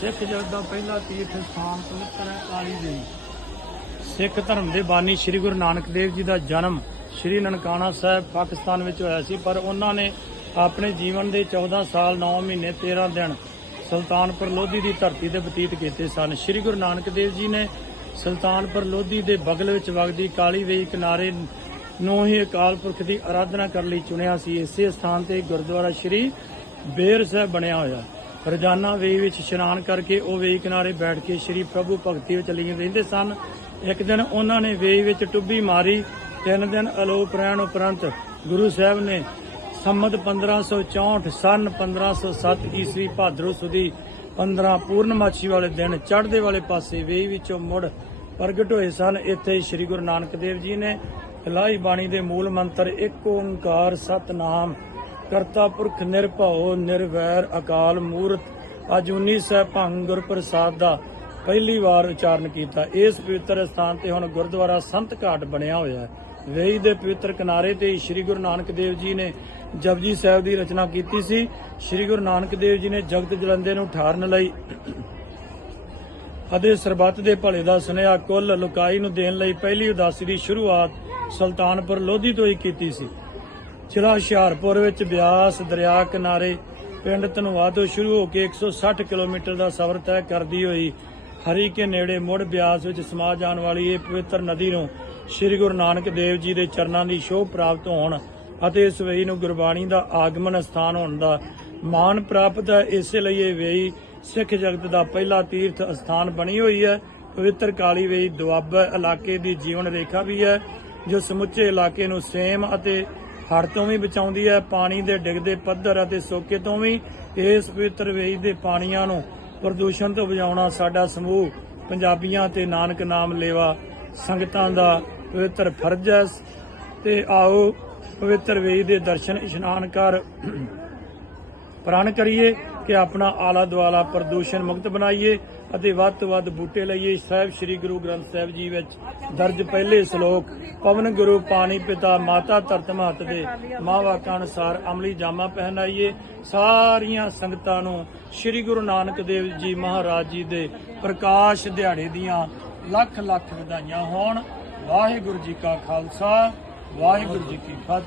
ਸਿੱਖ ਜਗਤ ਦਾ ਪਹਿਲਾ ਤੀਰਥ ਸਥਾਨ ਪਵਿੱਤਰ ਹੈ ਕਾਲੀ ਦੇਵੀ। ਸਿੱਖ ਧਰਮ ਦੇ ਬਾਨੀ ਸ੍ਰੀ ਗੁਰੂ ਨਾਨਕ ਦੇਵ ਜੀ ਦਾ ਜਨਮ ਸ੍ਰੀ ਨਨਕਾਣਾ ਸਾਹਿਬ, ਪਾਕਿਸਤਾਨ ਵਿੱਚ ਹੋਇਆ ਸੀ, ਪਰ ਉਹਨਾਂ ਨੇ ਆਪਣੇ ਜੀਵਨ ਦੇ 14 ਸਾਲ 9 ਮਹੀਨੇ 13 ਦਿਨ ਸੁਲਤਾਨਪੁਰ ਲੋਧੀ ਦੀ ਧਰਤੀ ਤੇ ਬਤੀਤ ਕੀਤੇ ਸਨ। ਸ੍ਰੀ ਗੁਰੂ ਨਾਨਕ ਦੇਵ ਜੀ ਨੇ ਸੁਲਤਾਨਪੁਰ ਲੋਧੀ ਦੇ ਬਗਲ ਵਿੱਚ ਵਗਦੀ ਕਾਲੀ ਵੇਈ ਕਿਨਾਰੇ ਨੂੰ ਹੀ ਅਕਾਲ ਪੁਰਖ ਦੀ ਆਰਾਧਨਾ ਕਰਨ ਲਈ ਚੁਣਿਆ ਸੀ। ਇਸੇ ਸਥਾਨ ਤੇ ਗੁਰਦੁਆਰਾ ਸ੍ਰੀ ਬੇਰ ਸਾਹਿਬ ਬਣਿਆ ਹੋਇਆ। ਰੋਜ਼ਾਨਾ ਵੇਈ ਵਿੱਚ ਇਸ਼ਨਾਨ ਕਰਕੇ ਉਹ ਵੇਈ ਕਿਨਾਰੇ ਬੈਠ ਕੇ ਸ੍ਰੀ ਪ੍ਰਭੂ ਭਗਤੀ ਵਿੱਚ ਲੀਨ ਰਹਿੰਦੇ ਸਨ। ਇੱਕ ਦਿਨ ਉਹਨਾਂ ਨੇ ਵੇਈ ਵਿੱਚ ਟੁੱਬੀ ਮਾਰੀ। ਤਿੰਨ ਦਿਨ ਅਲੋਪ ਰਹਿਣ ਉਪਰੰਤ ਗੁਰੂ ਸਾਹਿਬ ਨੇ ਸੰਮਤ 1564 ਸਨ 1507 ਈਸਵੀ ਭਾਦਰੋਂ ਸੁਦੀ 15 ਪੂਰਨਮਾਸ਼ੀ ਵਾਲੇ ਦਿਨ ਚੜ੍ਹਦੇ ਵਾਲੇ ਪਾਸੇ ਵੇਈ ਵਿੱਚੋਂ ਮੁੜ ਪ੍ਰਗਟ ਹੋਏ ਸਨ। ਇੱਥੇ ਸ੍ਰੀ ਗੁਰੂ ਨਾਨਕ ਦੇਵ ਜੀ ਨੇ ਇਲਾਹੀ ਬਾਣੀ ਦੇ ਮੂਲ ਮੰਤਰ, ਇੱਕ ਓੰਕਾਰ ਸਤਨਾਮ ਕਰਤਾ ਪੁਰਖ ਨਿਰਭਉ, ਨਿਰਵੈਰ ਅਕਾਲ ਮੂਰਤ। ਅਜੂਨੀ ਸਹਿ ਭੰਗ ਗੁਰ ਪ੍ਰਸਾਦ ਦਾ ਪਹਿਲੀ ਵਾਰ ਉਚਾਰਨ ਕੀਤਾ। ਇਸ ਪਵਿੱਤਰ ਸਥਾਨ ਤੇ ਹੁਣ ਗੁਰਦੁਆਰਾ ਸੰਤ ਘਾਟ ਬਣਿਆ ਹੋਇਆ ਹੈ। ਵੇਈ ਦੇ ਪਵਿੱਤਰ ਕਿਨਾਰੇ ਤੇ ਸ੍ਰੀ ਗੁਰੂ ਨਾਨਕ ਦੇਵ ਜੀ ਨੇ ਜਪਜੀ ਸਾਹਿਬ ਦੀ ਰਚਨਾ ਕੀਤੀ ਸੀ। ਸ੍ਰੀ ਗੁਰੂ ਨਾਨਕ ਦੇਵ ਜੀ ਨੇ ਜਗਤ ਜਲੰਦੇ ਨੂੰ ਠਾਰਨ ਲਈ ਅਤੇ ਸਰਬੱਤ ਦੇ ਭਲੇ ਦਾ ਸੁਨੇਹਾ ਕੁੱਲ ਲੁਕਾਈ ਨੂੰ ਦੇਣ ਲਈ ਪਹਿਲੀ ਉਦਾਸੀ ਦੀ ਸ਼ੁਰੂਆਤ ਸੁਲਤਾਨਪੁਰ ਲੋਧੀ ਤੋਂ ਹੀ ਕੀਤੀ ਸੀ। ਜ਼ਿਲ੍ਹਾ ਹੁਸ਼ਿਆਰਪੁਰ ਵਿੱਚ ਬਿਆਸ ਦਰਿਆ ਕਿਨਾਰੇ ਪਿੰਡ ਧਨਵਾ ਤੋਂ ਸ਼ੁਰੂ ਹੋ ਕੇ 160 ਕਿਲੋਮੀਟਰ ਦਾ ਸਫ਼ਰ ਤੈਅ ਕਰਦੀ ਹੋਈ ਹਰੀ ਕੇ ਨੇੜੇ ਮੁੜ ਬਿਆਸ ਵਿੱਚ ਸਮਾ ਜਾਣ ਵਾਲੀ ਇਹ ਪਵਿੱਤਰ ਨਦੀ ਨੂੰ ਸ੍ਰੀ ਗੁਰੂ ਨਾਨਕ ਦੇਵ ਜੀ ਦੇ ਚਰਨਾਂ ਦੀ ਸ਼ੋਭ ਪ੍ਰਾਪਤ ਹੋਣ ਅਤੇ ਇਸ ਵੇਈ ਨੂੰ ਗੁਰਬਾਣੀ ਦਾ ਆਗਮਨ ਸਥਾਨ ਹੋਣ ਦਾ ਮਾਣ ਪ੍ਰਾਪਤ ਹੈ। ਇਸੇ ਲਈ ਇਹ ਵੇਈ ਸਿੱਖ ਜਗਤ ਦਾ ਪਹਿਲਾ ਤੀਰਥ ਸਥਾਨ ਬਣੀ ਹੋਈ ਹੈ। ਪਵਿੱਤਰ ਕਾਲੀ ਵੇਈ ਦੁਆਬਾ ਇਲਾਕੇ ਦੀ ਜੀਵਨ ਰੇਖਾ ਵੀ ਹੈ, ਜੋ ਸਮੁੱਚੇ ਇਲਾਕੇ ਨੂੰ ਸੇਮ ਅਤੇ ਹੜ੍ਹ ਤੋਂ ਵੀ ਬਚਾਉਂਦੀ ਹੈ, ਪਾਣੀ ਦੇ ਡਿੱਗਦੇ ਪੱਧਰ ਅਤੇ ਸੋਕੇ ਤੋਂ ਵੀ ਇਸ ਪਵਿੱਤਰ ਵੇਈ ਦੇ ਪਾਣੀਆਂ ਨੂੰ ਪ੍ਰਦੂਸ਼ਣ ਤੋਂ ਬਚਾਉਣਾ ਸਾਡਾ ਸਮੂਹ, ਪੰਜਾਬੀਆਂ ਤੇ ਨਾਨਕ ਨਾਮ ਲੇਵਾ ਸੰਗਤਾਂ ਦਾ ਪਵਿੱਤਰ ਫਰਜ਼ ਹੈ। ਤੇ ਆਓ ਪਵਿੱਤਰ ਵੇਈ ਦੇ ਦਰਸ਼ਨ ਇਸ਼ਨਾਨ ਕਰ ਪ੍ਰਣ ਕਰੀਏ। ਕਿ ਆਪਣਾ ਆਲਾ ਦੁਆਲਾ ਪ੍ਰਦੂਸ਼ਣ ਮੁਕਤ ਬਣਾਈਏ ਅਤੇ ਵੱਧ ਤੋਂ ਵੱਧ ਬੂਟੇ ਲਈਏ। ਸਾਹਿਬ, ਸ੍ਰੀ ਗੁਰੂ ਗ੍ਰੰਥ ਸਾਹਿਬ ਜੀ ਵਿੱਚ ਦਰਜ ਪਹਿਲੇ ਸ਼ਲੋਕ, ਪਵਨ ਗੁਰੂ ਪਾਣੀ ਪਿਤਾ ਮਾਤਾ ਧਰਤ ਮਹਤ ਦੇ ਮਾਂ ਵਾਕਾਂ ਅਨੁਸਾਰ ਅਮਲੀ ਜਾਮਾ ਪਹਿਨਾਈਏ। ਸਾਰੀਆਂ ਸੰਗਤਾਂ ਨੂੰ ਸ੍ਰੀ ਗੁਰੂ ਨਾਨਕ ਦੇਵ ਜੀ ਮਹਾਰਾਜ ਜੀ ਦੇ ਪ੍ਰਕਾਸ਼ ਦਿਹਾੜੇ ਦੀਆਂ ਲੱਖ ਲੱਖ ਵਧਾਈਆਂ ਹੋਣ। ਵਾਹਿਗੁਰੂ ਜੀ ਕਾ ਖਾਲਸਾ, ਵਾਹਿਗੁਰੂ ਜੀ ਕੀ ਫਤਿਹ।